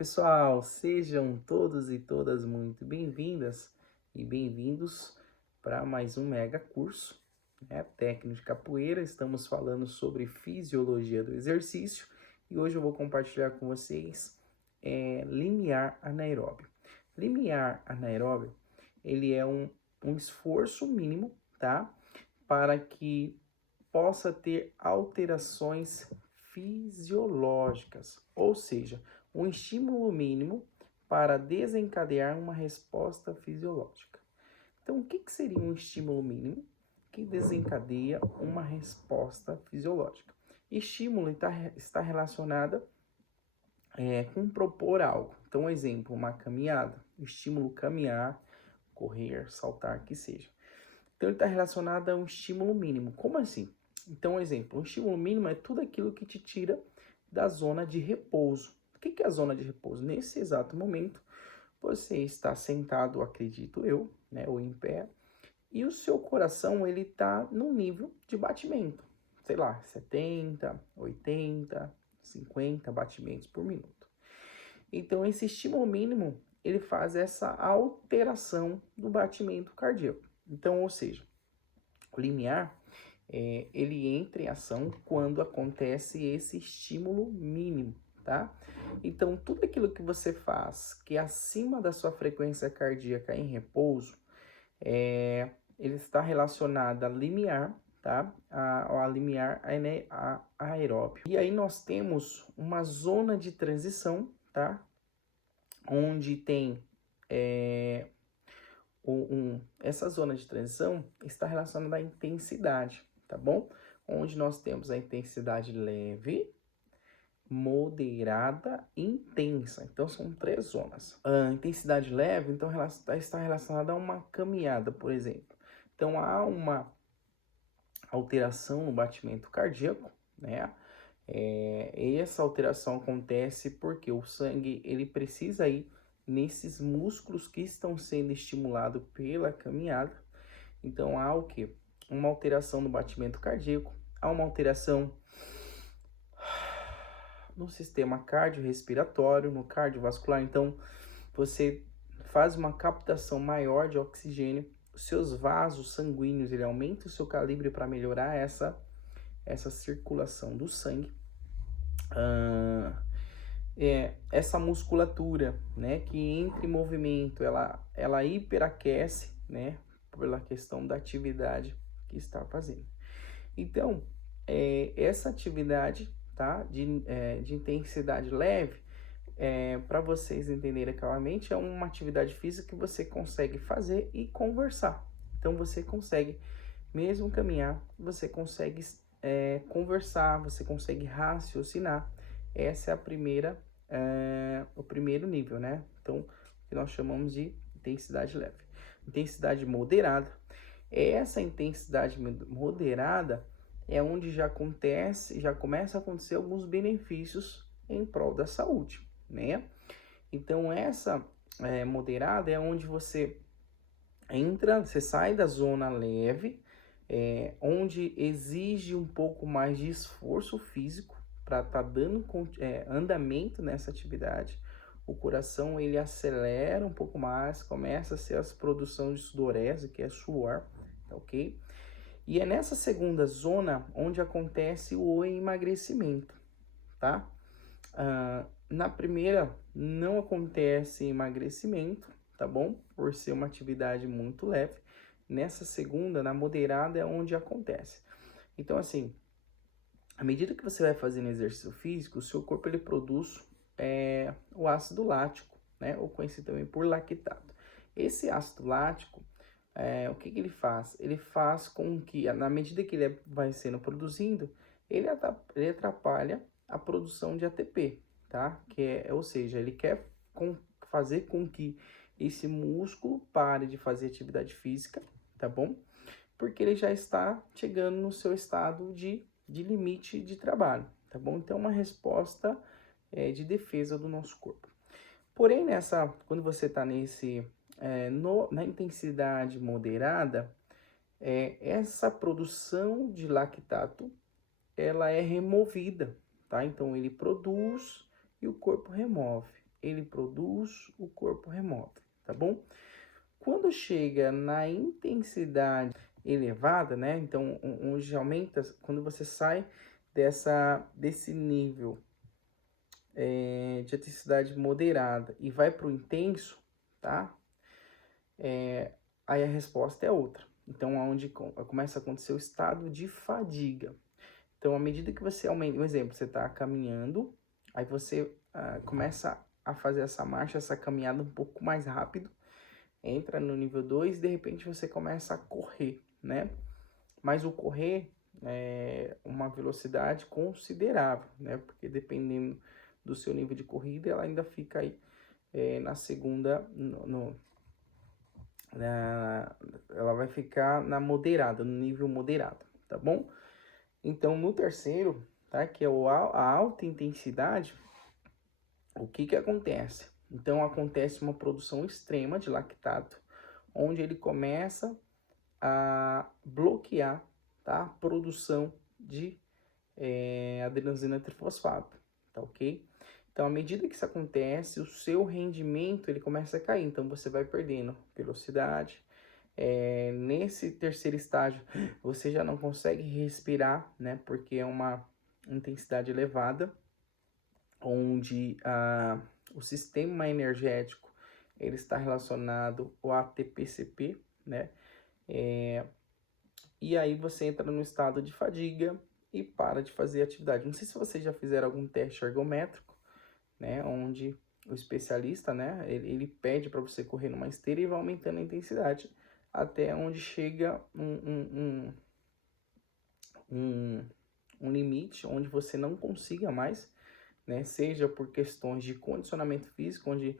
Pessoal, sejam todos e todas muito bem-vindas e bem-vindos para mais um mega curso, né, técnico de capoeira. Estamos falando sobre fisiologia do exercício e hoje eu vou compartilhar com vocês limiar anaeróbio. Limiar anaeróbio, ele é um esforço mínimo, tá? Para que possa ter alterações fisiológicas, ou seja, um estímulo mínimo para desencadear uma resposta fisiológica. Então, o que seria um estímulo mínimo que desencadeia uma resposta fisiológica? Estímulo está relacionado com propor algo. Então, exemplo, uma caminhada, estímulo caminhar, correr, saltar, que seja. Então, ele está relacionado a um estímulo mínimo. Como assim? Então, exemplo, um estímulo mínimo é tudo aquilo que te tira da zona de repouso. O que é a zona de repouso? Nesse exato momento, você está sentado, acredito eu, né, ou em pé, e o seu coração, ele está no nível de batimento. Sei lá, 70, 80, 50 batimentos por minuto. Então, esse estímulo mínimo, ele faz essa alteração do batimento cardíaco. Então, ou seja, o limiar, ele entra em ação quando acontece esse estímulo mínimo, tá? Então, tudo aquilo que você faz que é acima da sua frequência cardíaca em repouso, ele está relacionado a limiar, tá? A limiar aeróbio. E aí nós temos uma zona de transição, tá? Onde tem essa zona de transição está relacionada à intensidade, tá bom? Onde nós temos a intensidade leve, moderada e intensa. Então, são três zonas. A intensidade leve, então, está relacionada a uma caminhada, por exemplo. Então, há uma alteração no batimento cardíaco, né? E essa alteração acontece porque o sangue, ele precisa ir nesses músculos que estão sendo estimulados pela caminhada. Então, há o quê? Uma alteração no batimento cardíaco, há uma alteração no sistema cardiorrespiratório, no cardiovascular. Então, você faz uma captação maior de oxigênio, os seus vasos sanguíneos, ele aumenta o seu calibre para melhorar essa circulação do sangue. Essa musculatura, né, que entra em movimento, ela hiperaquece, né, pela questão da atividade que está fazendo. Então, essa atividade, tá, de intensidade leve, para vocês entenderem claramente, é uma atividade física que você consegue fazer e conversar. Então, você consegue, mesmo caminhar, você consegue conversar, você consegue raciocinar. Essa é o primeiro nível, né? Então, que nós chamamos de intensidade leve. Intensidade moderada. Essa intensidade moderada é onde já começa a acontecer alguns benefícios em prol da saúde, né? Então, essa moderada é onde você entra, você sai da zona leve, onde exige um pouco mais de esforço físico para estar dando andamento nessa atividade. O coração, ele acelera um pouco mais, começa a ser a produção de sudorese, que é suor, tá ok? E é nessa segunda zona onde acontece o emagrecimento, tá? Na primeira não acontece emagrecimento, tá bom? Por ser uma atividade muito leve. Nessa segunda, na moderada, é onde acontece. Então, assim, à medida que você vai fazendo exercício físico, o seu corpo ele produz o ácido lático, né? Ou conhecido também por lactato. Esse ácido lático, o que ele faz? Ele faz com que, na medida que ele vai sendo produzido, ele atrapalha a produção de ATP, tá? Ou seja, ele quer fazer com que esse músculo pare de fazer atividade física, tá bom? Porque ele já está chegando no seu estado de limite de trabalho, tá bom? Então, é uma resposta de defesa do nosso corpo. Porém, quando você está na intensidade moderada, essa produção de lactato, ela é removida, tá? Então, ele produz e o corpo remove, ele produz, o corpo remove, tá bom? Quando chega na intensidade elevada, né? Então, onde aumenta, quando você sai desse nível de intensidade moderada e vai para o intenso, tá? Aí a resposta é outra. Então, onde começa a acontecer o estado de fadiga. Então, à medida que você aumenta, um exemplo, você está caminhando, aí você começa a fazer essa marcha, essa caminhada um pouco mais rápido, entra no nível 2 e de repente você começa a correr, né? Mas o correr é uma velocidade considerável, né? Porque dependendo do seu nível de corrida, ela ainda fica aí na segunda, ela vai ficar na moderada, no nível moderado, tá bom? Então, no terceiro, tá? Que é a alta intensidade, o que que acontece? Então, acontece uma produção extrema de lactato, onde ele começa a bloquear, tá? A produção de adenosina trifosfato, tá ok? Então, à medida que isso acontece, o seu rendimento ele começa a cair, então você vai perdendo velocidade. Nesse terceiro estágio, você já não consegue respirar, né? Porque é uma intensidade elevada, onde o sistema energético ele está relacionado ao ATP-CP, né? E aí você entra no estado de fadiga e para de fazer atividade. Não sei se vocês já fizeram algum teste ergométrico, né? Onde o especialista, né? Ele pede para você correr numa esteira e vai aumentando a intensidade até onde chega um limite onde você não consiga mais, né? Seja por questões de condicionamento físico, onde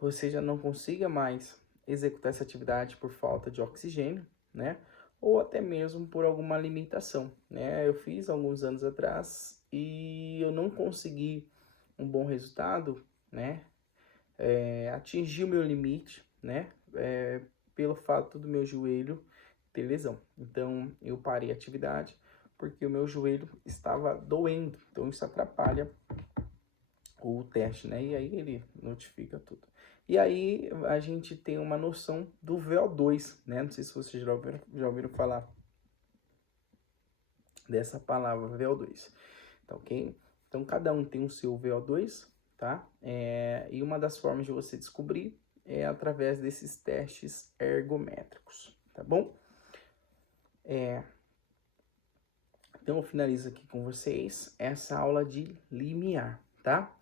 você já não consiga mais executar essa atividade por falta de oxigênio, né? Ou até mesmo por alguma limitação, né? Eu fiz alguns anos atrás e eu não consegui um bom resultado, né? Atingi o meu limite, né? Pelo fato do meu joelho ter lesão. Então, eu parei a atividade porque o meu joelho estava doendo. Então, isso atrapalha o teste, né? E aí ele notifica tudo. E aí a gente tem uma noção do VO2, né? Não sei se vocês já ouviram falar dessa palavra VO2, tá ok? Então cada um tem o seu VO2, tá? E uma das formas de você descobrir é através desses testes ergométricos, tá bom? Então eu finalizo aqui com vocês essa aula de limiar, tá?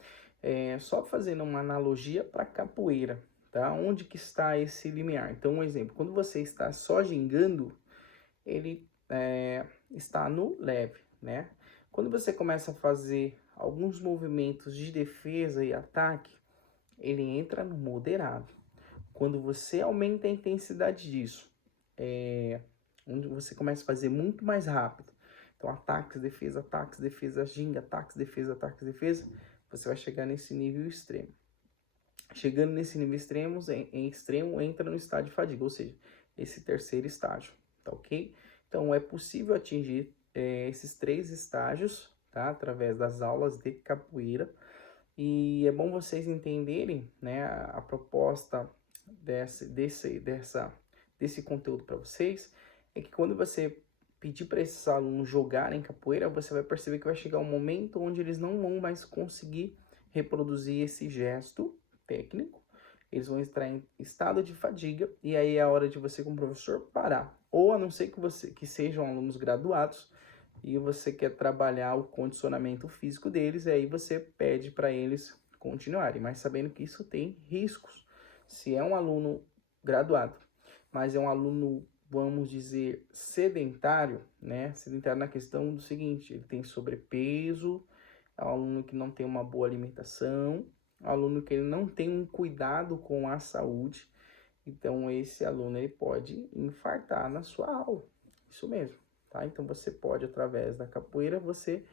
Só fazendo uma analogia para capoeira, tá? Onde que está esse limiar? Então, um exemplo, quando você está só gingando, ele está no leve, né? Quando você começa a fazer alguns movimentos de defesa e ataque, ele entra no moderado. Quando você aumenta a intensidade disso, onde você começa a fazer muito mais rápido, então ataques, defesa, ginga, ataques, defesa, você vai chegar nesse nível extremo. Chegando nesse nível extremo, extremo entra no estágio de fadiga, ou seja, esse terceiro estágio, tá ok? Então é possível atingir esses 3 estágios, tá? Através das aulas de capoeira. E é bom vocês entenderem, né, a proposta desse conteúdo para vocês, é que quando você pedir para esses alunos jogarem capoeira, você vai perceber que vai chegar um momento onde eles não vão mais conseguir reproduzir esse gesto técnico, eles vão entrar em estado de fadiga, e aí é a hora de você, como professor, parar. Ou a não ser que sejam alunos graduados, e você quer trabalhar o condicionamento físico deles, e aí você pede para eles continuarem, mas sabendo que isso tem riscos. Se é um aluno graduado, mas é um aluno, vamos dizer, sedentário, né? Sedentário na questão do seguinte, ele tem sobrepeso, é um aluno que não tem uma boa alimentação, é um aluno que ele não tem um cuidado com a saúde, então esse aluno ele pode infartar na sua aula, isso mesmo. Tá? Então você pode, através da capoeira, você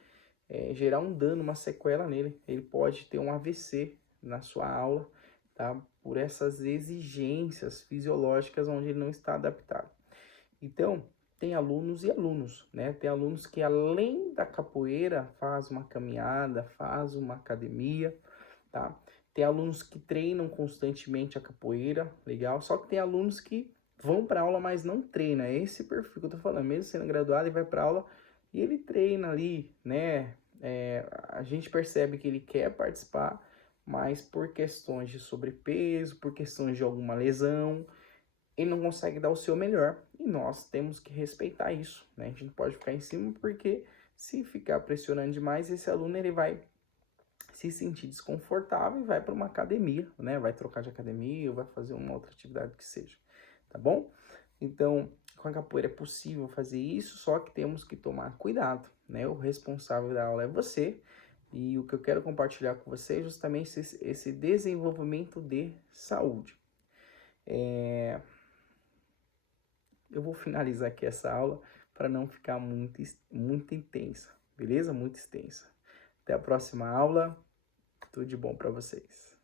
gerar um dano, uma sequela nele. Ele pode ter um AVC na sua aula, tá? Por essas exigências fisiológicas onde ele não está adaptado. Então, tem alunos e alunos, né? Tem alunos que além da capoeira faz uma caminhada, faz uma academia, tá? Tem alunos que treinam constantemente a capoeira, legal. Só que tem alunos que vão para aula, mas não treinam. É esse perfil que eu tô falando. Mesmo sendo graduado, ele vai para aula e ele treina ali, né? A gente percebe que ele quer participar, mas por questões de sobrepeso, por questões de alguma lesão, ele não consegue dar o seu melhor. E nós temos que respeitar isso, né? A gente não pode ficar em cima, porque se ficar pressionando demais, esse aluno ele vai se sentir desconfortável e vai para uma academia, né? Vai trocar de academia ou vai fazer uma outra atividade que seja, tá bom? Então, com a capoeira é possível fazer isso, só que temos que tomar cuidado, né? O responsável da aula é você, e o que eu quero compartilhar com você é justamente esse desenvolvimento de saúde. Eu vou finalizar aqui essa aula para não ficar muito intensa, beleza? Muito extensa. Até a próxima aula. Tudo de bom para vocês.